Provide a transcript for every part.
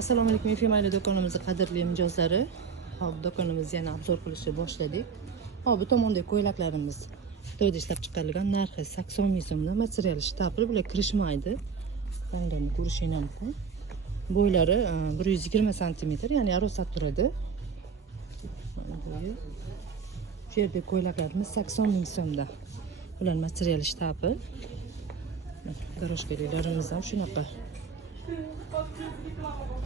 Assalomu alaykum, Efemayli do'konimizning qadrli mijozlari. Hop, do'konimizni yana obzor qilishni boshladik. Hop, bu tomondagi ko'ylaklarimiz xitoyda ishlab chiqarilgan, narxi 80 ming so'mdan, materiali shtabli, bular kirishmaydi. Ranglarni ko'rishingiz mumkin. Bo'ylari 120 cm, ya'ni arosat turadi. Mana bo'yi. Bu yerda ko'ylaklarimiz 80 ming so'mdan. Bular materiali shtabli. Garoshkalarimiz ham shunaqa.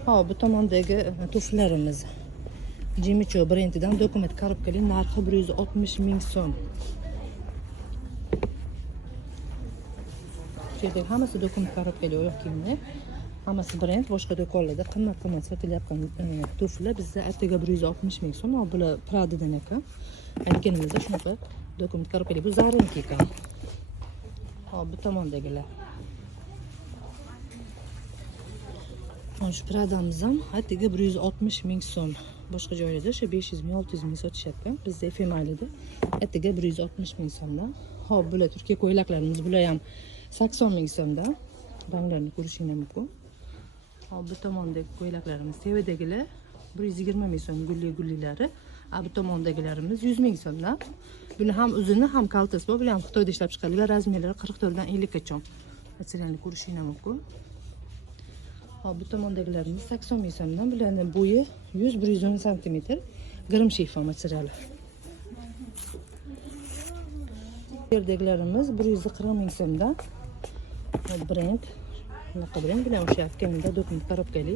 Hop, bu tomondagi tuflarimiz Jimmy Choo brendidan dokument korobkali, narxi 160 ming so'm. Bu yerdagi hammasi dokument korobkali oyoq kiyimlar. Hammasi brend, boshqa do'konlarda qimmat sotilayotgan tuflar bizda attiga 160 ming so'm. Bular Pradadan ekan. Aytganimizda shunaqa dokument korobkali, bu Zara'niki ekan. Hop, bu tomondagilar. Shu Pradamiz ham attiga 160 ming so'm. Boshqa joylarda o'sha 500 ming, 600 ming sotishyapti. Bizda Efemaylida attiga 160 ming so'mdan. Hop, bular Turkiya ko'ylaklarimiz, bular ham 80 ming so'mdan. Ranglarni ko'rishingiz mumkin. Hop, bu tomondagi ko'ylaklarimiz tevidagilar 120 ming so'm, gulli-gullilari. Bu tomondagilarimiz 100 ming so'mdan. Buni ham uzuni, ham kaltasi bor. Bular ham Xitoyda ishlab chiqarilgan, razmerlari 44 dan 50 gacha. Materialni ko'rishingiz mumkin. Hop, bu tomondagilarimiz 80 ming so'mdan. Bularning bo'yi 100-110 cm. Grim shifon materiali. Bu yerdagilarimiz 140 ming so'mdan. Brend. Bunaqa brend bilan o'sha aytganimda dokument korobkali.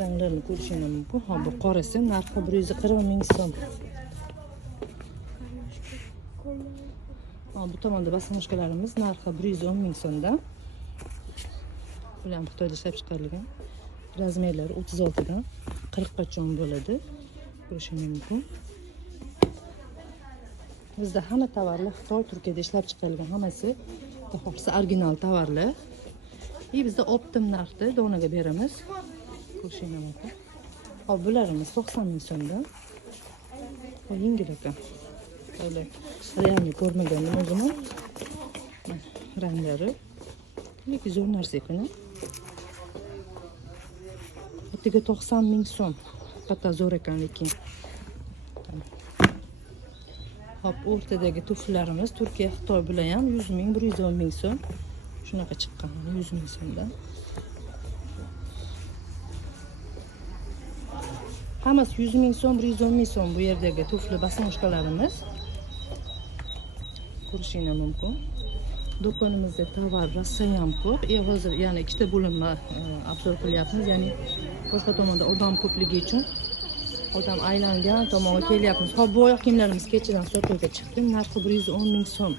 Ranglarini ko'rishingiz mumkin. Hop, bu qorasi, narxi 140 ming so'm. Hop, bu tomonda basmoshkalarimiz narxi 110 ming so'mdan. Bular ham Xitoyda ishlab chiqarilgan. Razmerlari 36 dan 40 gacha bo'ladi. Ko'rishingiz mumkin. Bizda hamma tovarlar Xitoy, Turkiyada ishlab chiqarilgan, hammasi to'g'risi original tovarlar. Bizda optim narxda donaga beramiz. Ko'rishingiz mumkin. Hop, bularimiz 90 ming so'mdan. Yengil ekan. Böyle realni ko'rmagandim o'zim. Ranglari lekin zo'r narsa ekan. Attiga 90 ming so'm. Katta zo'r ekan lekin. Hop, o'rtadagi tuflarimiz Turkiya, Xitoy bilan ham 100 ming, 110 ming so'm. Shunaqa chiqqan, 100 ming so'mdan. Hammasi 100 ming so'm, 110 ming so'm bu yerdagi tufli basmoshkalarimiz. Ko'rishingiz mumkin. Do'konimizda tovar rosa ham ko'p. Hozir yana ikkita bo'limma obzor qilyapmiz, ya'ni boshqa tomonda odam ko'pligi uchun odam aylangan tomonga kelyapmiz. Hop, bu oyoq kiyimlarimiz kechadan sotuvga chiqdi. Narxi 110 ming so'm.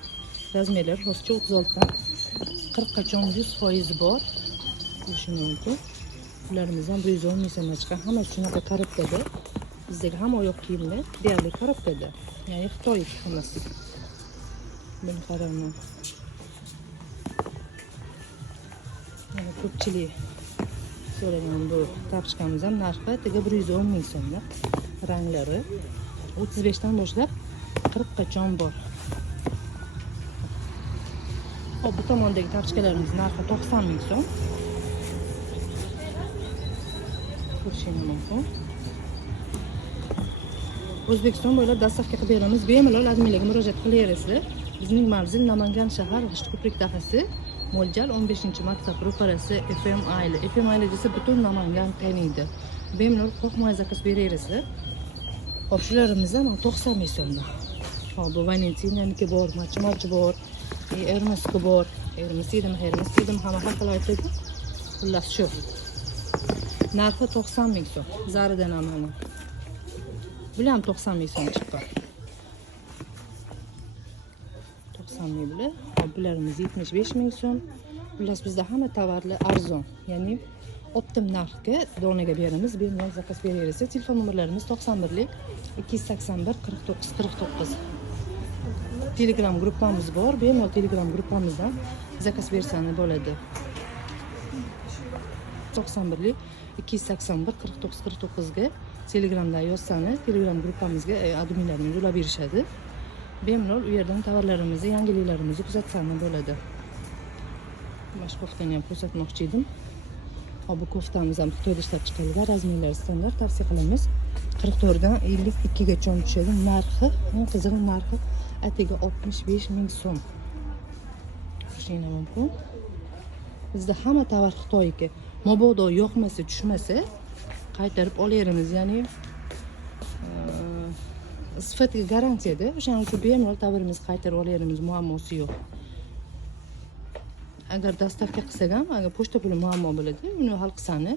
Razmerlar hozircha 36 dan 40 gacha 100% bor. Ko'rishingiz mumkin. Bularimiz ham 110 ming so'mdan chiqqan. Hammasi shunaqa korobkada. Bizdagi hamma oyoq kiyimlar deyarli korobkada. Ya'ni Xitoy hammasi. Buni qarayman. Mana ko'pchilik so'ragan bu tapchkamiz ham narxi attiga 110 ming so'mdan. Ranglari 35 dan boshlab 40 gacha bor. Hop, bu tomondagi tapchkalarimiz narxi 90 ming so'm. Ko'rishingiz mumkin. O'zbekiston bo'ylab dastavka qilib beramiz. Bemalol adminlarga murojaat qilaverasizlar. Bizning manzil Namangan shahar, G'ishtko'prik dahasi, mo'ljal 15-maktab ro'parasi Efemayli. Efemayli desa butun Namangan taniydi. Bemalol qo'rqmay zakaz beraverasizlar. Hop, shularimiz ham 90 ming so'mdan. Hop, bu Valentinaniki bor, Machi bor, Hermes'ki bor. Hermes dedim, hamma haqida aytadi. Xullas shu. Narxi 90 ming so'm. Zaradan ham mana. Bular ham 90 ming so'm chiqqan. 90 ming bular. Hop, bularimiz 75 ming so'm. Xullas bizda hamma tovarlar arzon, ya'ni optim narxga donaga beramiz. Bemalol zakaz beraverasiz. Telefon nomerlarimiz 91lik 281 49 49. Telegram gruppamiz bor. Bemalol Telegram gruppamizdan zakaz bersangiz bo'ladi. 91lik 281 49 49 ga Telegramda yozsangiz, Telegram gruppamizga adminlarimiz ulab berishadi. Bemalol u yerdan tovarlarimizni, yangiliklarimizni kuzatsangiz bo'ladi. Mashg'ulotni ham ko'rsatmoqchi edim. Hop bu koftamiz ham Xitoyda ishlab chiqarilgan, razmerlari standart, tavsiya qilamiz. 44 dan 52 gacha tushadi. Narxi, eng qizig'i narxi atiga 65 ming so'm. Ko'rishinglar mumkin. Bizda hamma tovar Xitoyniki. Mabodo yoqmasa, tushmasa qaytarib olaveramiz. Ya'ni sifatiga garantiyada. O'shaning uchun bemalol tovarimizni qaytarib olaveramiz, muammosi yo'q. Agar dostavka qilsak ham, agar pochta puli muammo bo'ladi, uni hal qilsani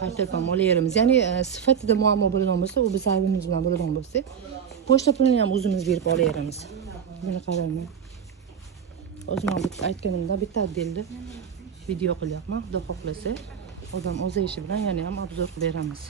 qaytarib ham olaveramiz. Ya'ni sifatida muammo bo'ladigan bo'lsa, u biz aybimiz bilan bo'ladigan bo'lsa, pochta pulini ham o'zimiz berib olaveramiz. Buni qarang. O'zim ham aytganimda bitta oddelda video qilyapman. Xudo xohlasa, odam ozayishi bilan yana ham obzor qilib beramiz.